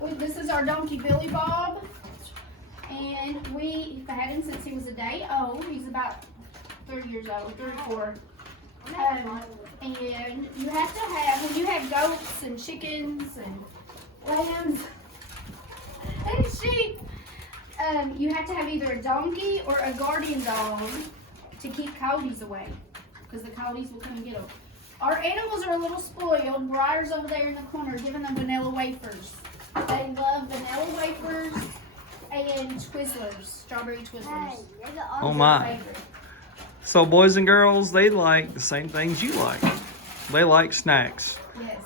This is our donkey Billy Bob, and we've had him since he was a day old. He's about 30 years old, 34. And you have to have, when you have goats and chickens and lambs and sheep, you have to have either a donkey or a guardian dog to keep coyotes away, because the coyotes will come and get them. Our animals are a little spoiled. Briar's over there in the corner giving them vanilla wafers. They love vanilla wafers and Twizzlers, strawberry Twizzlers. Oh my. So boys and girls, they like the same things you like. They like snacks. Yes,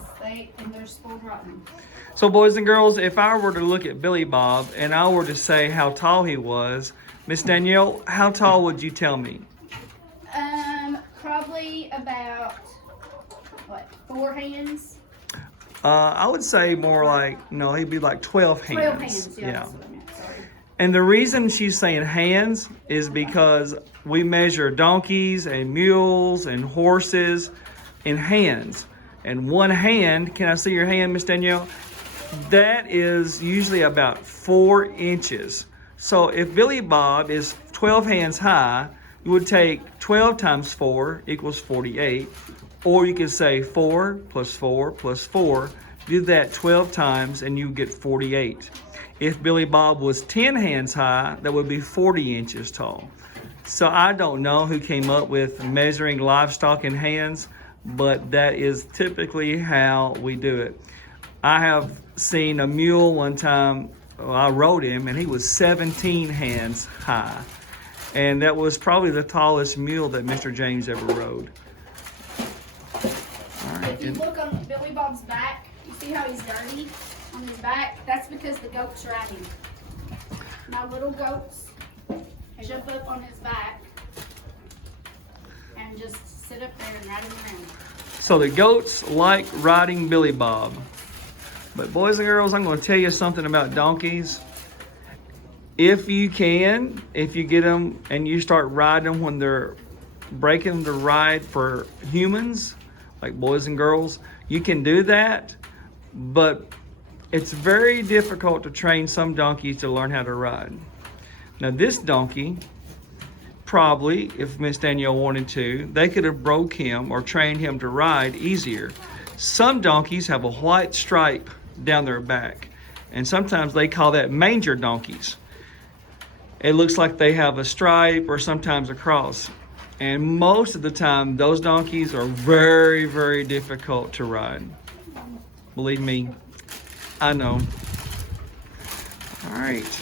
and they're spoiled rotten. So boys and girls, if I were to look at Billy Bob and I were to say how tall he was, Miss Danielle, how tall would you tell me? Probably about, 4 hands? I would say more like, no, he'd be like 12 hands. 12 hands, yeah. That's what I meant, sorry. And the reason she's saying hands is because we measure donkeys and mules and horses in hands. And one hand, can I see your hand, Miss Danielle? That is usually about 4 inches. So if Billy Bob is 12 hands high, you would take 12 times 4 equals 48. Or you could say 4 plus 4 plus 4. Do that 12 times and you get 48. If Billy Bob was 10 hands high, that would be 40 inches tall. So I don't know who came up with measuring livestock in hands, but that is typically how we do it. I have seen a mule one time, I rode him, and he was 17 hands high. And that was probably the tallest mule that Mr. James ever rode. All right. If you look on Billy Bob's back, you see how he's dirty on his back? That's because the goats ride him. My little goats jump up on his back and just sit up there and ride him around. So the goats like riding Billy Bob. But boys and girls, I'm going to tell you something about donkeys. If you get them and you start riding them when they're breaking the ride for humans, like boys and girls, you can do that. But it's very difficult to train some donkeys to learn how to ride. Now this donkey, probably, if Miss Danielle wanted to, they could have broke him or trained him to ride easier. Some donkeys have a white stripe down their back, and sometimes they call that manger donkeys. It looks like they have a stripe or sometimes a cross. And most of the time, those donkeys are very, very difficult to ride. Believe me, I know. All right.